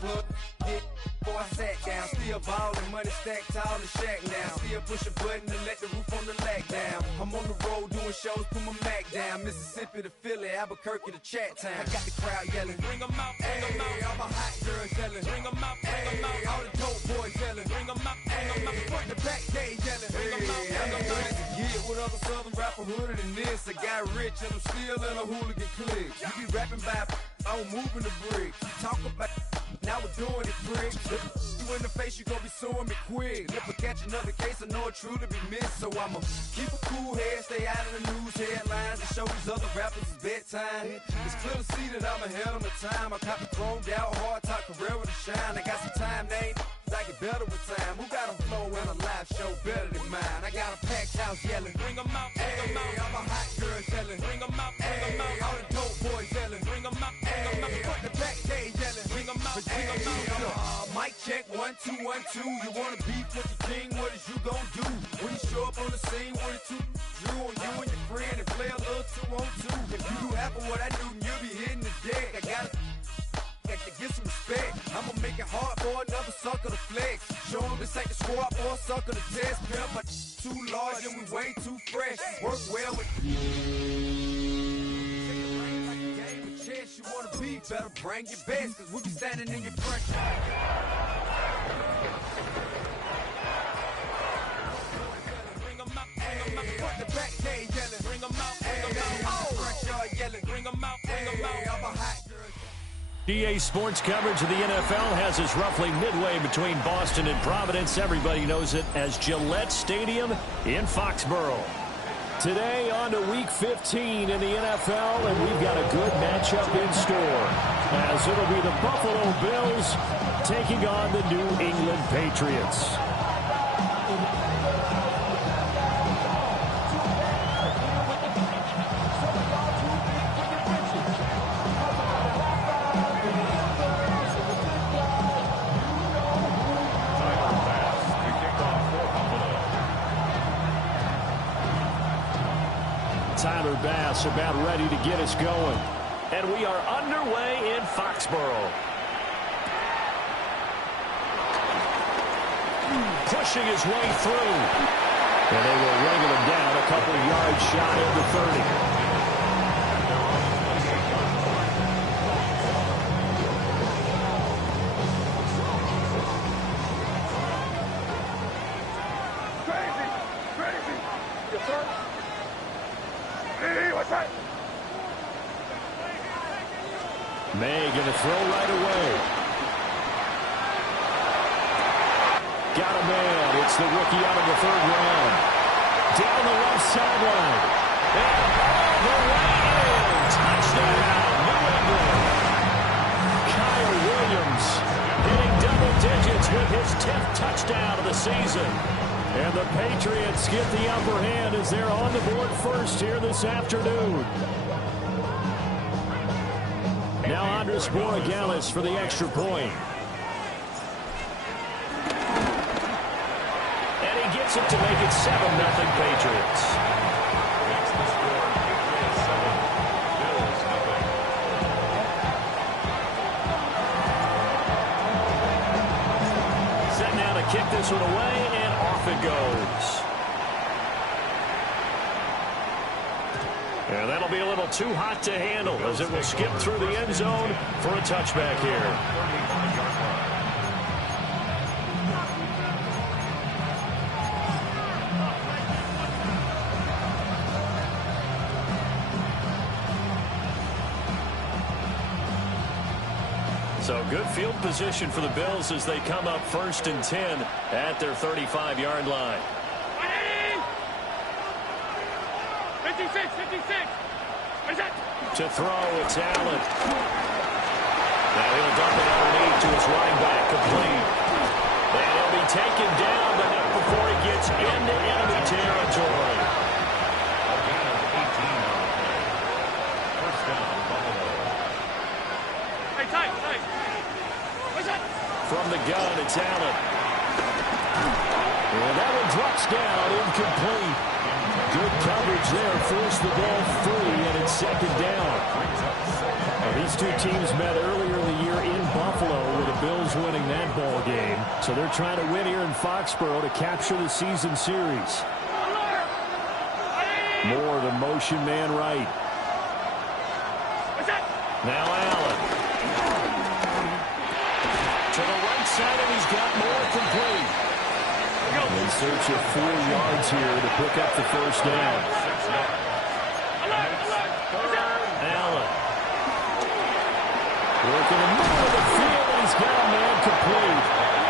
club. Before I sat down, still ballin', money stacked tall in the shack now. Still push a button to let the roof on the lag down. I'm on the road doing shows, put my Mac down. Mississippi to Philly, Albuquerque to Chat Town. I got the crowd yelling, bring 'em out, bring 'em out. All my hot girls yelling, bring 'em out, bring 'em out. All the dope boys yelling, bring 'em out, bring 'em out. Front the back gate yelling, bring 'em out, bring 'em out. To get with other southern rapper hooded than this. I got rich and I'm still in a hooligan clique. You be rapping by, I'm moving the bricks. You talk about, now we're doing it, pricks. You in the face, you gon' be suing me quick. If I catch another case, I know it truly be missed. So I'ma keep a cool head, stay out of the news headlines, and show these other rappers it's bedtime. It's clear to see that I'm ahead of my time. I caught the thrown down hard, talk career to shine. I got some time, they ain't I get better with time. Who got a flow and a live show better than mine? I got a packed house yelling, bring 'em out, bring 'em out. All my hot girls yelling, bring 'em out, bring 'em out. All the dope boys yelling, bring 'em out, bring 'em out. Front the back gate yelling, bring 'em out, bring 'em out. Mic check, 1 2 1 2. You wanna beef with the king? What is you gon' do when you show up on the scene? 1 2 drew on you and your friend and play a little 2 on 2. If you do half of what I do, then you'll be hitting the deck. I gotta get some respect. I'ma make it hard for another sucker to flex. Show 'em this ain't the squad or a sucker to test. Pimp, but too large and we way too fresh. Work well with game of chess. You wanna be better, bring your best, cause we be standing in your front. Bring 'em out, bring 'em out. Front the back gate yelling, bring 'em out, bring 'em out. Front yard yelling, bring 'em out, bring 'em out. I'm a hot girl. EA Sports coverage of the NFL has us roughly midway between Boston and Providence. Everybody knows it as Gillette Stadium in Foxborough. Today on to Week 15 in the NFL, and we've got a good matchup in store, as it'll be the Buffalo Bills taking on the New England Patriots. Tyler Bass about ready to get us going. And we are underway in Foxborough. Pushing his way through. And they will wrangle him down a couple of yards shy of the 30. May going to throw right away. Got a man. It's the rookie out of the 3rd round. Down the left sideline. And all the way in. Touchdown, New England. Kyle Williams hitting double digits with his 10th touchdown of the season. And the Patriots get the upper hand as they're on the board first here this afternoon. Now Andres Borregales for the extra point. And he gets it to make it 7-0 Patriots. Set now to kick this one away, and off it goes. And that'll be a little too hot to handle as it will skip through the end zone for a touchback here. So good field position for the Bills as they come up 1st and 10 at their 35-yard line. 56. To throw, it's Allen. Now he'll dump it underneath to his running back, complete. And he'll be taken down, but not before he gets into enemy territory. Hey, tight. What's that? From the gun, it's Allen. And that one drops down, incomplete. Good coverage there, forced the ball free, and it's 2nd down. Now, these two teams met earlier in the year in Buffalo, where the Bills Braves winning that ball game. So they're trying to win here in Foxborough to capture the season series. Moore, the motion man right. Now Allen. To the right side, and he's got Moore complete. They search of 4 yards here to pick up the first down. Allen. Working the middle of the field, and he's got a man complete.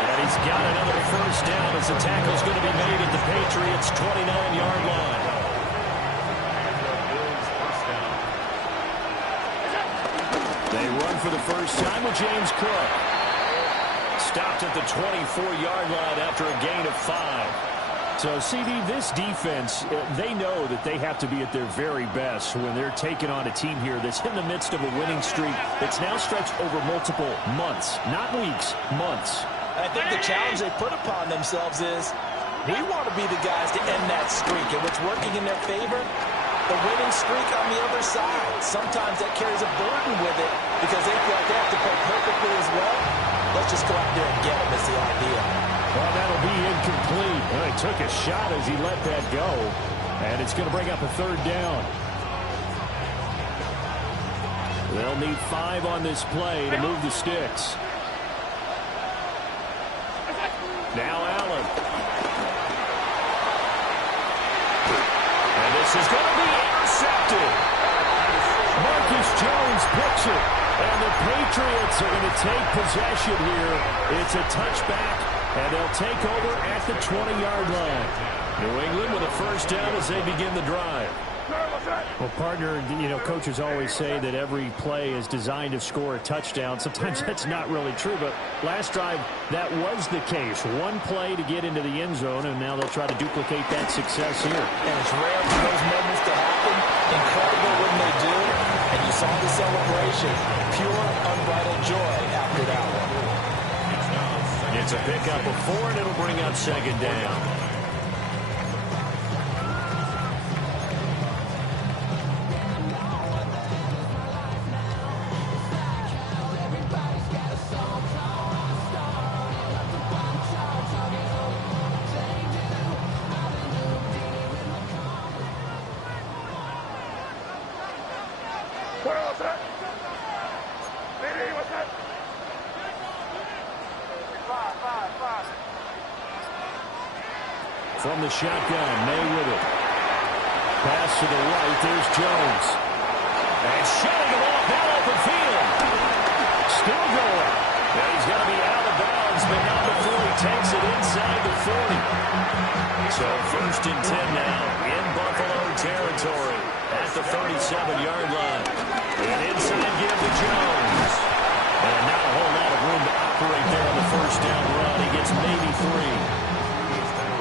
And he's got another first down as the tackle's going to be made at the Patriots' 29-yard line. They run for the first time with James Cook. Stopped at the 24-yard line after a gain of 5. So, CD, this defense, they know that they have to be at their very best when they're taking on a team here that's in the midst of a winning streak that's now stretched over multiple months, not weeks, months. I think the challenge they put upon themselves is we want to be the guys to end that streak, and what's working in their favor, the winning streak on the other side. Sometimes that carries a burden with it because they feel like they have to play perfectly as well. Let's just go out there and get them is the idea. Well, that'll be incomplete. Well, he took a shot as he let that go, and it's going to bring up a third down. They'll need 5 on this play to move the sticks. Now Allen. And this is going to be intercepted. Marcus Jones picks it. And the Patriots are going to take possession here. It's a touchback, and they'll take over at the 20-yard line. New England with a first down as they begin the drive. Well, partner, you know, coaches always say that every play is designed to score a touchdown. Sometimes that's not really true, but last drive, that was the case. One play to get into the end zone, and now they'll try to duplicate that success here. And it's rare for those moments to happen. Incredible when they do. And you saw the celebration. Pure, unbridled joy after that one. It's a pickup of 4, and it'll bring up second down. From the shotgun, May with it. Pass to the right, there's Jones. And shutting it off that open field. Still going. And he's going to be out of bounds, but not before he takes it inside the 40. So first and 10 now in Buffalo territory at the 37-yard line. An inside give to Jones. And not a whole lot of room to operate there on the first down run. He gets maybe 3.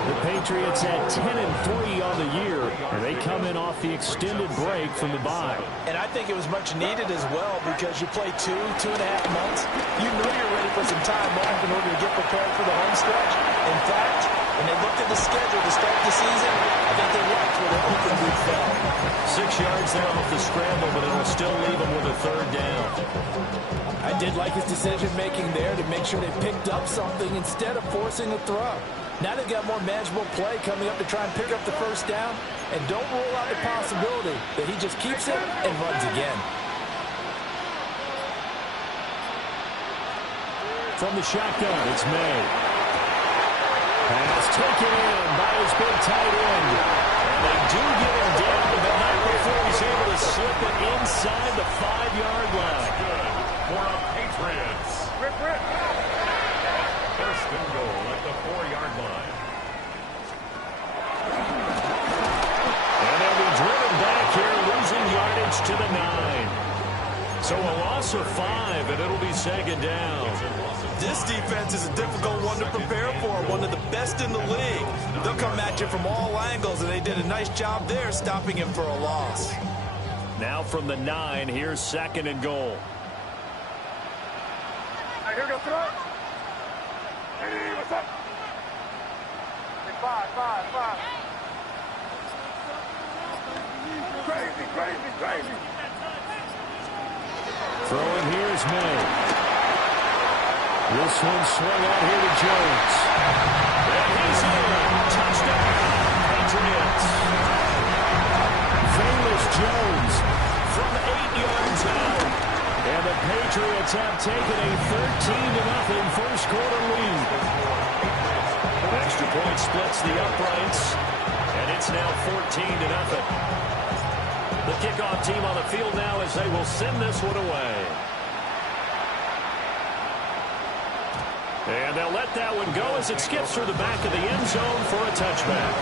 The Patriots at 10-3 on the year, and they come in off the extended break from the bye. And I think it was much needed as well because you play 2.5 months. You know you're ready for some time off in order to get prepared for the home stretch. In fact, when they looked at the schedule to start the season, I think they liked where their open week fell. 6 yards there off the scramble, but it'll still leave them with a third down. I did like his decision-making there to make sure they picked up something instead of forcing a throw. Now they've got more manageable play coming up to try and pick up the first down. And don't rule out the possibility that he just keeps it and runs again. From the shotgun, it's May. Pass taken in by his big tight end. And they do get him down, but not before he's able to slip it inside the 5-yard line. For the Patriots. First and goal at the 4-yard line. And they'll be driven back here, losing yardage to the 9. So a loss of 5, and it'll be second down. This defense is a difficult one to prepare for, one of the best in the league. They'll come at you from all angles, and they did a nice job there stopping him for a loss. Now from the 9, here's second and goal. Here we go, throw it. Hey, what's up? Five. Crazy. Throwing here is May. This one swung out here to Jones. And he's in. Touchdown, Patriots. Famous Jones from 8 yards out. And the Patriots have taken a 13-0 first quarter lead. Extra point splits the uprights. And it's now 14-0. The kickoff team on the field now as they will send this one away. And they'll let that one go as it skips through the back of the end zone for a touchback.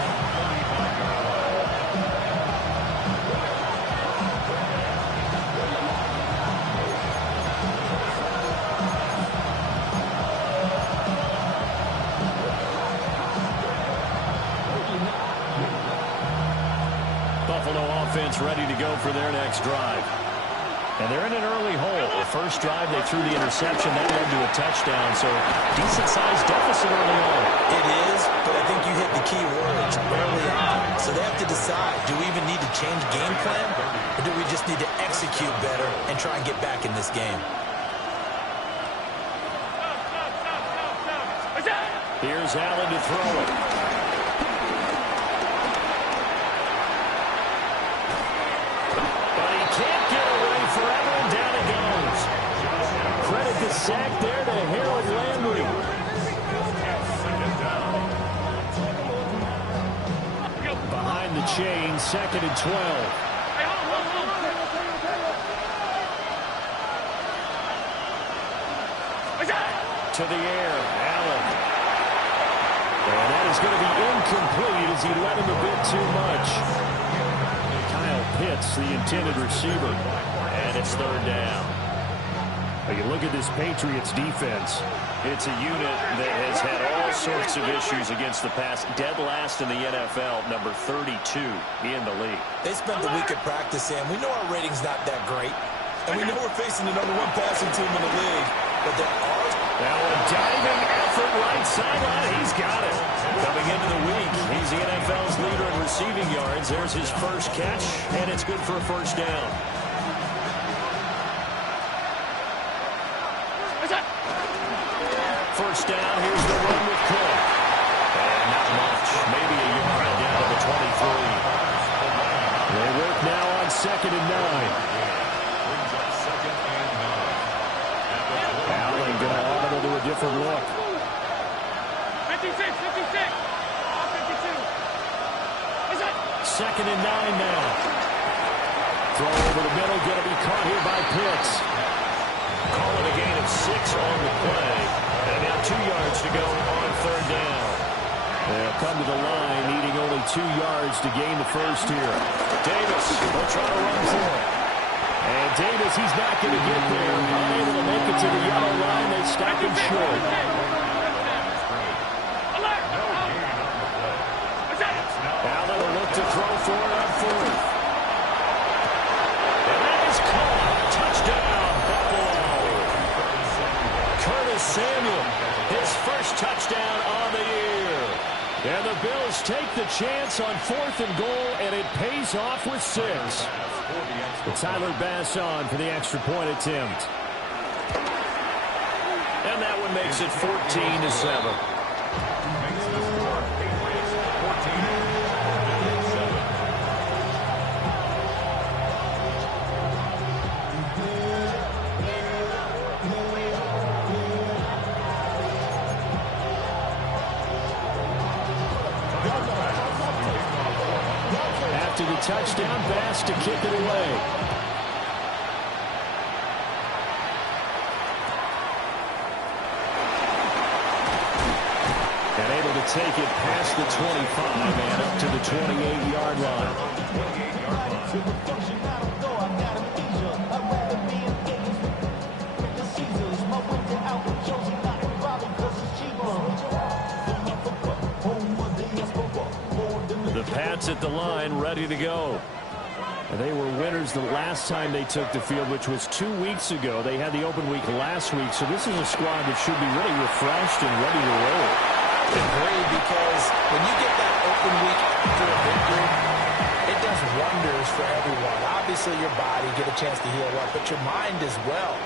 Buffalo offense ready to go for their next drive. And they're in an early hole. The first drive, they threw the interception. That led to a touchdown, so decent-sized deficit early on. It is, but I think you hit the key words early on. So they have to decide, do we even need to change game plan, or do we just need to execute better and try and get back in this game? Here's Allen to throw it. But he can't get away forever, and down it goes. Credit the sack there to Harold Landry. Behind the chain, 2nd and 12. To the air, Allen. And that is going to be incomplete as he led him a bit too much. Kyle Pitts, the intended receiver. And it's 3rd down. You look at this Patriots defense. It's a unit that has had all sorts of issues against the pass. Dead last in the NFL, number 32 in the league. They spent the week at practice, and we know our rating's not that great. And we know we're facing the #1 passing team in the league. But there are... Now a diving effort right sideline. He's got it. Coming into the week, he's the NFL's leader in receiving yards. There's his first catch, and it's good for a 1st down. First down, here's the run with Cook. And not much. Maybe a yard down to the 23. They work now on 2nd and 9. Allen going to audible to a different look. 56. 2nd and 9 now. Throw over the middle, going to be caught here by Pitts. Call it a gain of 6 on the play. And now 2 yards to go on 3rd down. They'll come to the line, needing only 2 yards to gain the first here. Davis will try to run for it. And Davis, he's not going to get there. Unable to make it to the yellow line. They stop him short. Allen will look to throw for it on 4th. And that is caught. Touchdown, Buffalo. Curtis Samuel, his first touchdown on the year. And the Bills take the chance on 4th and goal, and it pays off with 6. Tyler Bass on for the extra point attempt. And that one makes it 14-7. After the touchdown, Bass to kick it away. And able to take it past the 25 and up to the 28-yard line. The Pats at the line, ready to go. And they were winners the last time they took the field, which was 2 weeks ago. They had the open week last week, so this is a squad that should be really refreshed and ready to roll. Agree, because when you get that open week after a victory, it does wonders for everyone. Obviously, your body, get a chance to heal up, but your mind as well.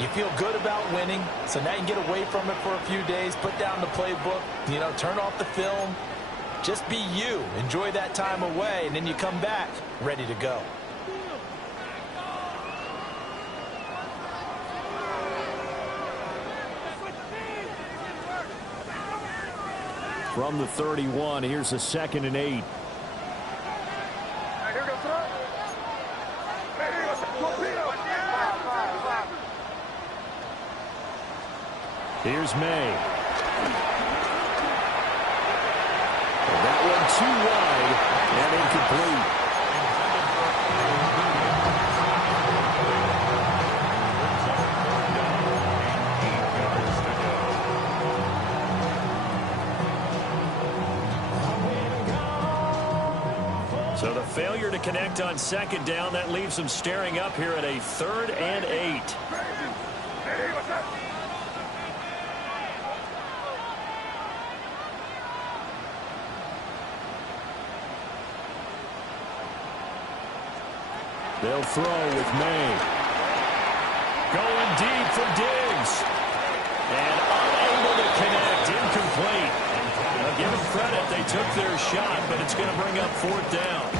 You feel good about winning, so now you can get away from it for a few days, put down the playbook, turn off the film. Just be you. Enjoy that time away, and then you come back ready to go. From the 31, here's a 2nd and 8. Here's May. That one too wide and incomplete. So the failure to connect on 2nd down, that leaves them staring up here at a 3rd and 8. They'll throw with May. Going deep for Diggs. And unable to connect. Incomplete. Now give them credit. They took their shot, but it's going to bring up 4th down.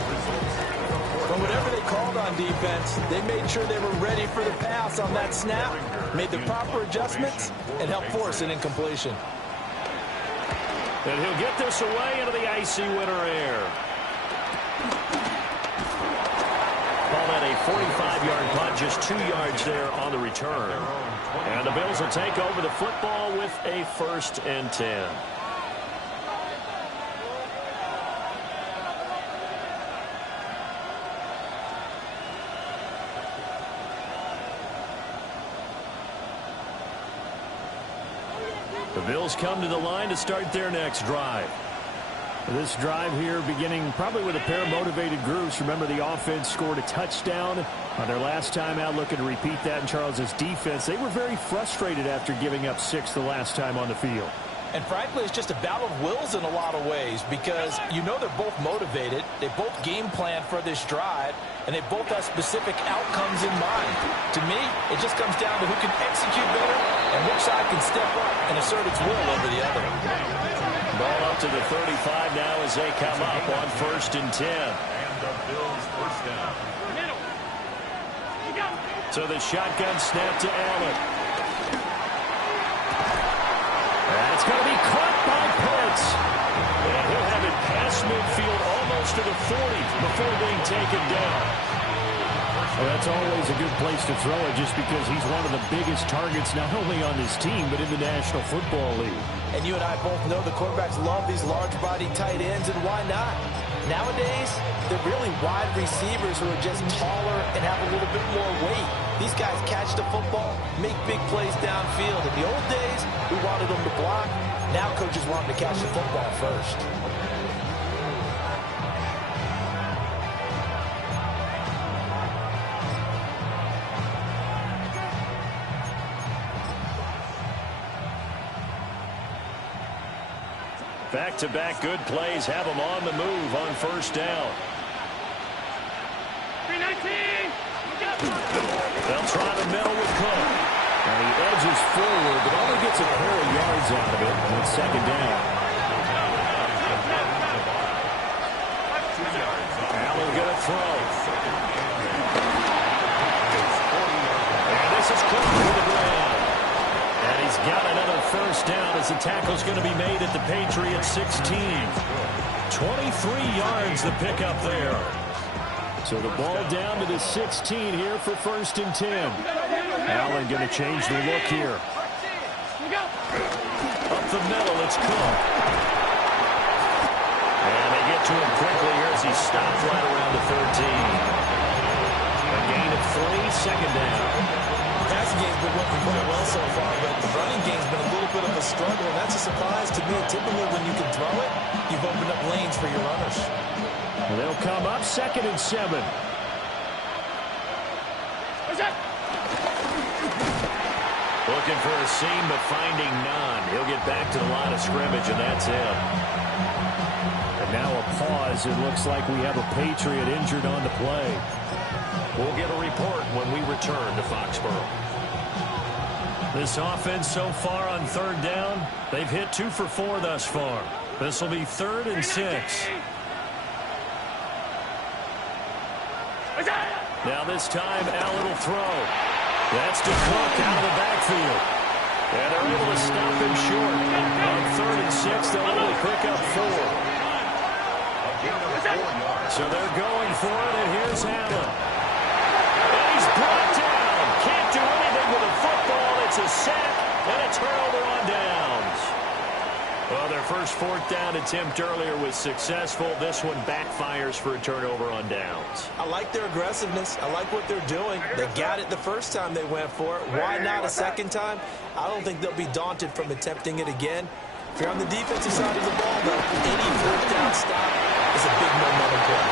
But whatever they called on defense, they made sure they were ready for the pass on that snap, made the proper adjustments, and helped force an incompletion. And he'll get this away into the icy winter air. Call that a 45-yard punt, just 2 yards there on the return. And the Bills will take over the football with a 1st and 10. The Bills come to the line to start their next drive. This drive here beginning probably with a pair of motivated groups. Remember, the offense scored a touchdown on their last time out, looking to repeat that in Charles's defense. They were very frustrated after giving up 6 the last time on the field. And frankly, it's just a battle of wills in a lot of ways because they're both motivated. They both game plan for this drive, and they both have specific outcomes in mind. To me, it just comes down to who can execute better and which side can step up and assert its will over the other. Ball up to the 35 now as they come up on 1st and 10. And the Bills first down. So the shotgun snap to Allen. That's going to be caught by Pitts. And he'll have it past midfield almost to the 40 before being taken down. Well, that's always a good place to throw it just because he's one of the biggest targets not only on this team but in the National Football League. And you and I both know the quarterbacks love these large-body tight ends, and why not? Nowadays, they're really wide receivers who are just taller and have a little bit more weight. These guys catch the football, make big plays downfield. In the old days, we wanted them to block. Now coaches want them to catch the football first. Back-to-back good plays have them on the move on 1st down. 319. They'll try the middle with Cook. And he edges forward, but only gets a pair of yards out of it on 2nd down. Allen going to throw. And this is Cook to the ground. And he's got another 1st down as the tackle's going to be made at the Patriots 16. 23 yards the pickup there. So the ball down to the 16 here for 1st and 10. Allen going to change the look here. Up the middle, it's Cook. And they get to him quickly here as he stops right around the 13. A gain of 3, 2nd down. The passing game's been working quite well so far, but the running game's been a little bit of a struggle, and that's a surprise to me. Typically, when you can throw it, you've opened up lanes for your runners. They'll come up 2nd and 7. Looking for a seam, but finding none. He'll get back to the line of scrimmage, and that's him. And now a pause. It looks like we have a Patriot injured on the play. We'll get a report when we return to Foxborough. This offense so far on third down, they've hit 2 for 4 thus far. This will be 3rd and 6. Now this time, Allen will throw. That's to Cook out of the backfield. And they're able to stop him short. On 3rd and 6, they'll only pick up 4. So they're going for it, and here's Allen. And he's brought down. Can't do anything with a football. It's a sack and a turnover on downs. Well, their first 4th down attempt earlier was successful. This one backfires for a turnover on downs. I like their aggressiveness. I like what they're doing. They got it the first time they went for it. Why not a second time? I don't think they'll be daunted from attempting it again. If you're on the defensive side of the ball, though, any 4th down stop is a big momentum play.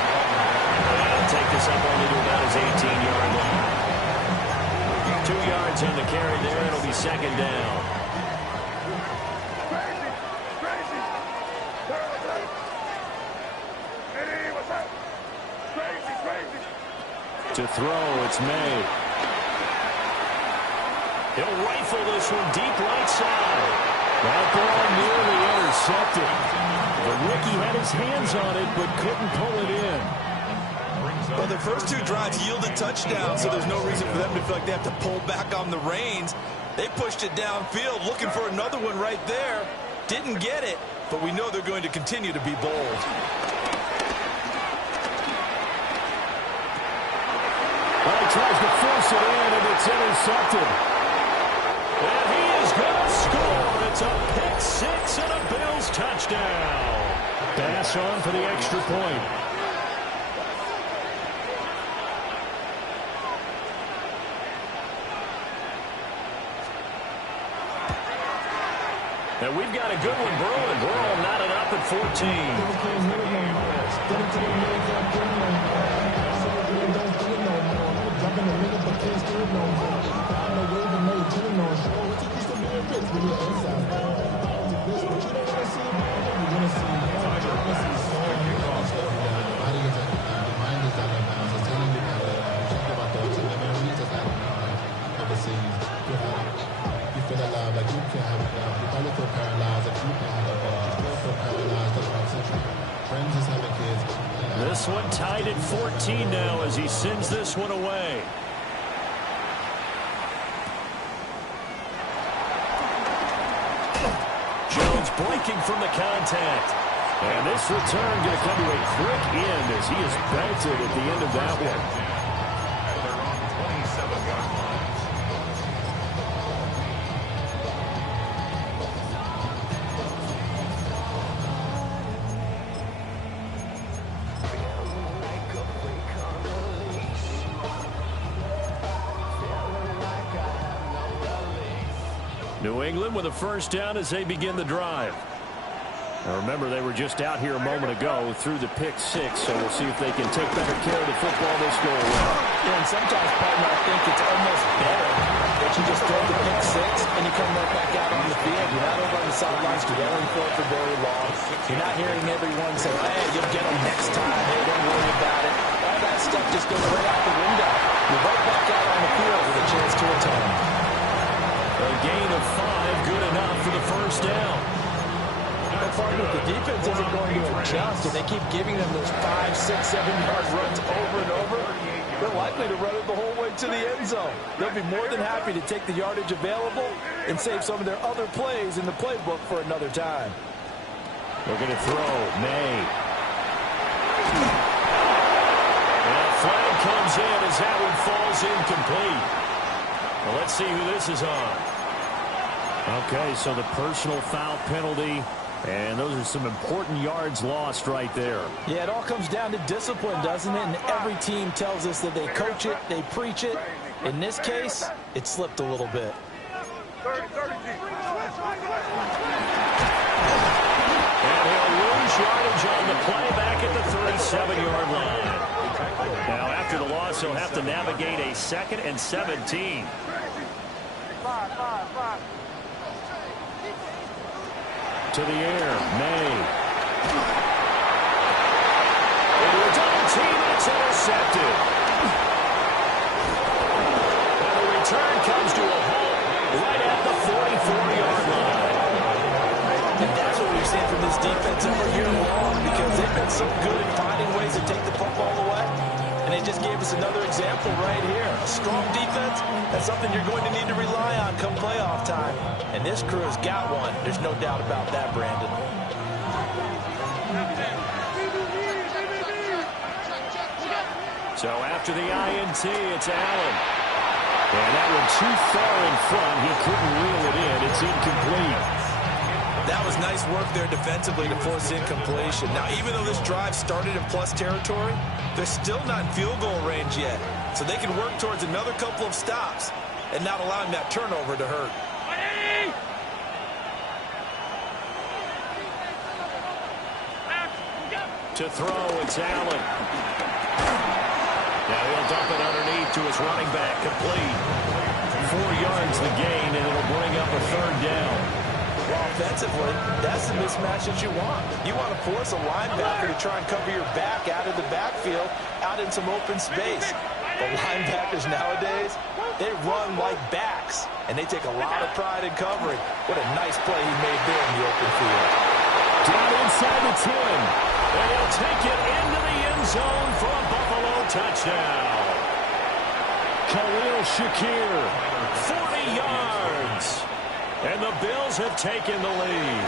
They'll take this up only to about his 18-yard line. 2 yards on the carry there. It'll be 2nd down. To throw, it's May. He'll rifle this one deep right side. That ball nearly intercepted. The rookie had his hands on it, but couldn't pull it in. Well, their first 2 drives yielded touchdowns, so there's no reason for them to feel like they have to pull back on the reins. They pushed it downfield, looking for another one right there. Didn't get it, but we know they're going to continue to be bold. Well, he tries to force it in, and it's intercepted. And he is going to score. It's a pick 6 and a Bills touchdown. Pass on for the extra point. And we've got a good one brewing. We're all knotted up at 14. This one tied at 14 now as he sends this one away. Jones blinking from the contact. And this return going to come to a quick end as he is belted at the end of that one. They're on 27-yard line. New England with a first down as they begin the drive. Now remember, they were just out here a moment ago through the pick 6, so we'll see if they can take better care of the football this go around. Yeah, and sometimes, partner, I think it's almost better that you just throw the pick 6 and you come right back out on the field. You're not over on the sidelines dwelling for it for very long. You're not hearing everyone say, hey, you'll get them next time. Hey, don't worry about it. All that stuff just goes right out the window. You're right back out on the field with a chance to atone. A gain of 5, good enough for the first down. Partner, the defense isn't going to adjust, and they keep giving them those 5, 6, 7-yard runs over and over. They're likely to run it the whole way to the end zone. They'll be more than happy to take the yardage available and save some of their other plays in the playbook for another time. They're going to throw. May. And a flag comes in as that one falls incomplete. Well, let's see who this is on. Okay, so the personal foul penalty, and those are some important yards lost right there. Yeah, it all comes down to discipline, doesn't it? And every team tells us that they coach it, they preach it. In this case, it slipped a little bit. And he'll lose yardage on the play back at the 37-yard line. Now, after the loss, he'll have to navigate a 2nd and 17. To the air, May. Into a double team, it's intercepted. And the return comes to a halt right at watching this defense all year long because they've been so good at finding ways to take the football away. And they just gave us another example right here. A strong defense, that's something you're going to need to rely on come playoff time. And this crew has got one. There's no doubt about that, Brandon. So after the INT, it's Allen. And that one too far in front. He couldn't reel it in. It's incomplete. That was nice work there defensively to force incompletion. Now, even though this drive started in plus territory, they're still not in field goal range yet. So they can work towards another couple of stops and not allowing that turnover to hurt. To throw, it's Allen. Now he'll dump it underneath to his running back, complete. 4 yards the gain, and it'll bring up a third down. Well, offensively, that's the mismatch that you want. You want to force a linebacker to try and cover your back out of the backfield, out in some open space. The linebackers nowadays, they run like backs, and they take a lot of pride in covering. What a nice play he made there in the open field. Down inside the 10. And he'll take it into the end zone for a Buffalo touchdown. Khalil Shakir, 40 yards. And the Bills have taken the lead.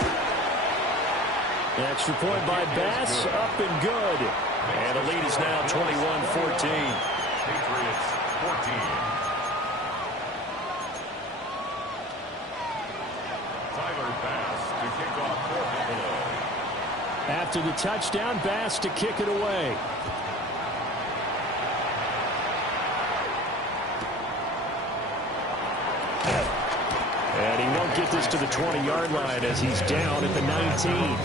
An extra point by Bass, up and good. And the lead is now 21-14. Patriots 14. Tyler Bass to kick off for Buffalo. After the touchdown, Bass to kick it away. And he won't get this to the 20-yard line as he's down at the 19.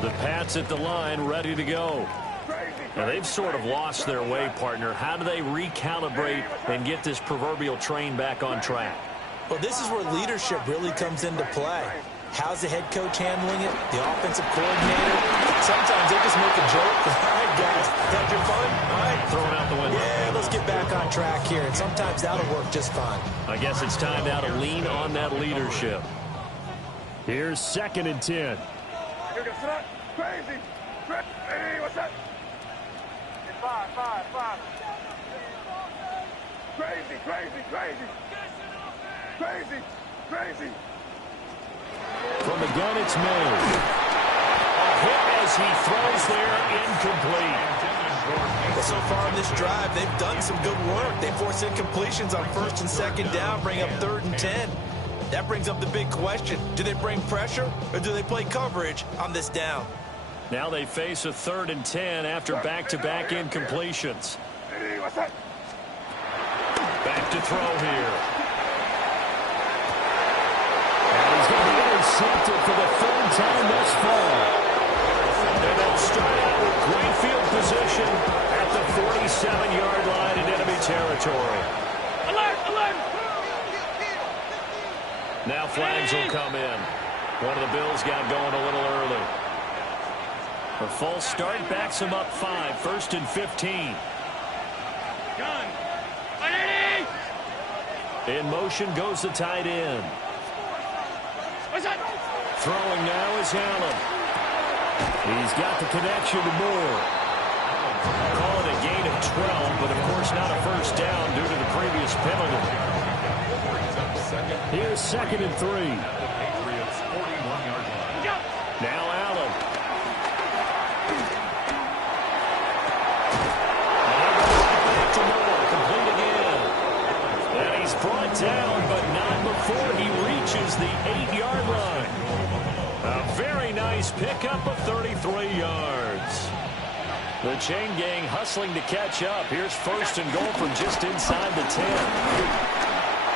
The Pats at the line, ready to go. Now, they've sort of lost their way, partner. How do they recalibrate and get this proverbial train back on track? Well, this is where leadership really comes into play. How's the head coach handling it? The offensive coordinator? Sometimes they just make a joke. All right, guys, had your fun? All right. Throw it out the window. Yeah, let's get back on track here. And sometimes that'll work just fine. I guess it's time now to lean on that leadership. Here's 2nd and 10. Crazy. Hey, what's up? Five. Crazy. From the gun, it's made. A hit as he throws there, incomplete. Well, so far in this drive, they've done some good work. They force incompletions on 1st and 2nd down, bring up 3rd and 10. That brings up the big question. Do they bring pressure or do they play coverage on this down? Now they face a 3rd and 10 after back-to-back incompletions. Hey, what's up? Back to throw here. And he's going to be intercepted for the 3rd time thus far. And they'll start out with great field position at the 47-yard line in enemy territory. Alert! Now flags will come in. One of the Bills got going a little early. A false start backs him up 5, 1st and 15. Gun. In motion goes the tight end. What's that? Throwing now is Allen. He's got the connection to Moore. Call it a gain of 12, but of course not a first down due to the previous penalty. Here's 2nd and 3. Patriots 41-yard line. Now Allen. Back to Moore, complete again. And he's brought down, but not before he reaches the 8-yard line. A very nice pickup of 33 yards. The chain gang hustling to catch up. Here's 1st and goal from just inside the 10.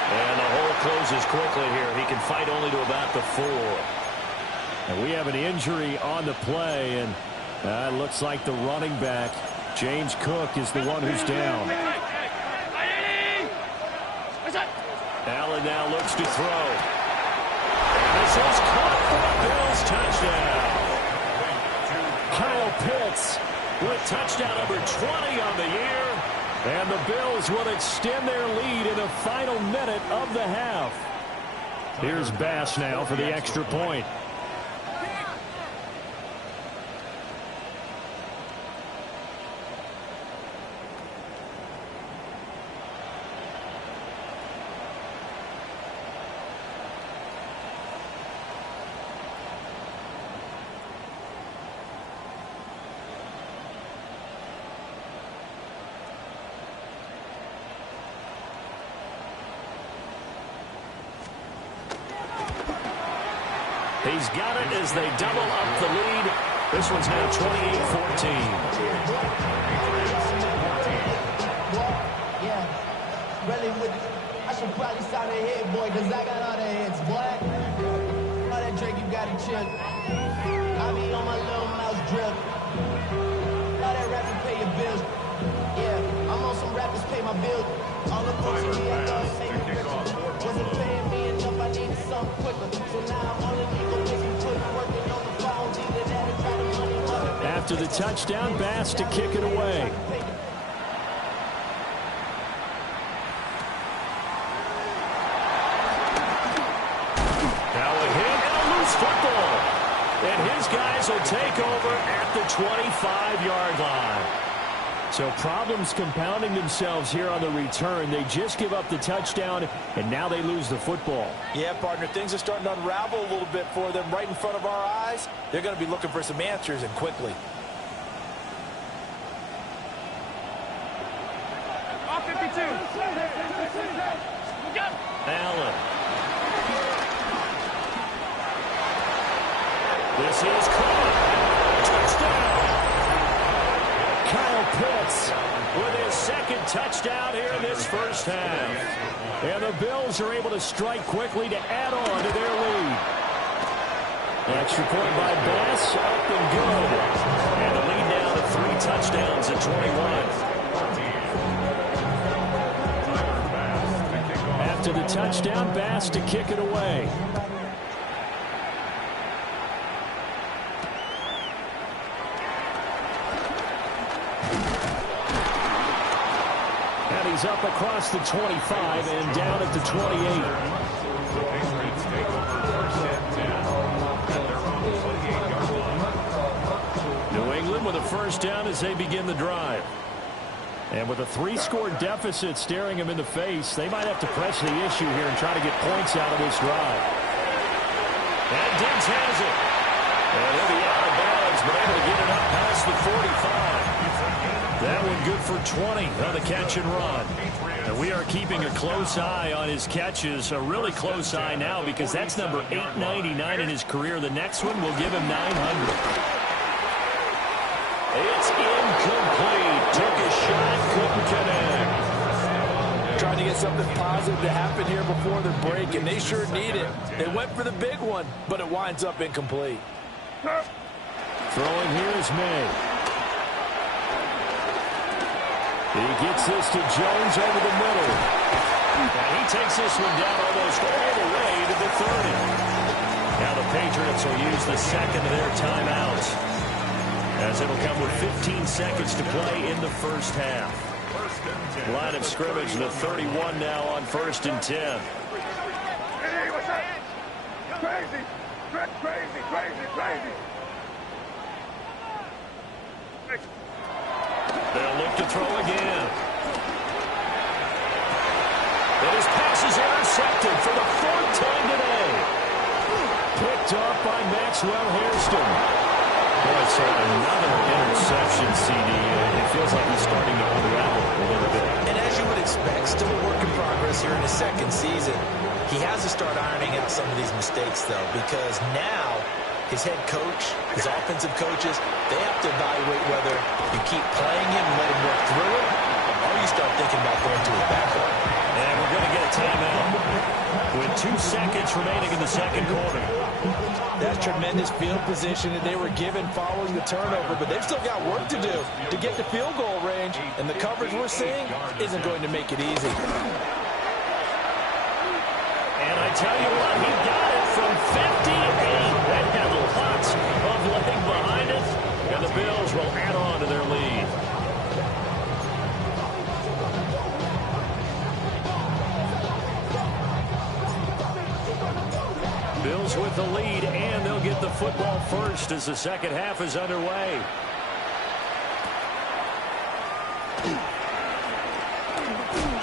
And the hole closes quickly here. He can fight only to about the 4. And we have an injury on the play, and it looks like the running back, James Cook, is the one who's down. Allen now looks to throw. And this is caught for a Bills touchdown. Kyle Pitts with touchdown number 20 on the year. And the Bills will extend their lead in the final minute of the half. Here's Bass now for the extra point. He's got it as they double up the lead. This one's now 28-14. Yeah, really with it. I should probably sign a hit, boy, because I got all the hits, boy. All that Drake, you got to chill. I be on my little mouse drip. All that rapping pay your bills. Yeah, I'm on some rappers pay my bills. All the books to me, I thought it made me richer. Wasn't paying me enough, I needed something quicker. So now I'm on the legal making quick, working on the phones, either that or try to money up. After the touchdown, Bass to kick it away. Now a hit and a loose football. And his guys will take over at the 25-yard line. So problems compounding themselves here on the return. They just give up the touchdown, and now they lose the football. Yeah, partner, things are starting to unravel a little bit for them right in front of our eyes. They're going to be looking for some answers, and quickly. Allen. This is caught. Touchdown. Kyle Pitts with his second touchdown here in this first half. And the Bills are able to strike quickly to add on to their lead. Extra point by Bass, up and good. And the lead now to 3 touchdowns at 21. After the touchdown, Bass to kick it away. And he's up across the 25 and down at the 28. New England with a first down as they begin the drive. And with a 3-score deficit staring them in the face, they might have to press the issue here and try to get points out of this drive. And Diggs has it. And he'll be out of bounds, but able to get it up past the 45. That one good for 20 on the catch and run. And we are keeping a close eye on his catches, a really close eye now, because that's number 899 in his career. The next one will give him 900. It's incomplete. Took a shot, couldn't connect. Trying to get something positive to happen here before the break, and they sure need it. They went for the big one, but it winds up incomplete. Throwing here is May. He gets this to Jones over the middle. And he takes this one down almost all the way to the 30. Now the Patriots will use the second of their timeouts, as it'll come with 15 seconds to play in the first half. Line of scrimmage, the 31 now on 1st and 10. Hey, what's up? Crazy. They'll look to throw again. And his pass is intercepted for the 4th time today. Picked off by Maxwell Hairston. Boy, so another interception, CD. It feels like he's starting to unravel a little bit. And as you would expect, still a work in progress here in his second season. He has to start ironing out some of these mistakes, though, because now his head coach, his offensive coaches, they have to evaluate whether you keep playing him and let him work through it, or you start thinking about going to his backup. And we're going to get a timeout with 2 seconds remaining in the second quarter. That's tremendous field position that they were given following the turnover, but they've still got work to do to get to field goal range, and the coverage we're seeing isn't going to make it easy. And I tell you what, he got it from 58. That had lots of leg behind it, and the Bills will add on to their lead. Bills with the lead, and they'll get the football first as the second half is underway.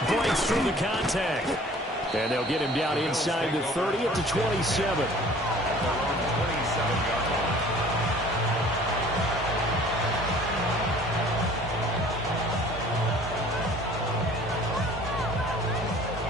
Breaks through the contact. And they'll get him down inside the 30 at the 27.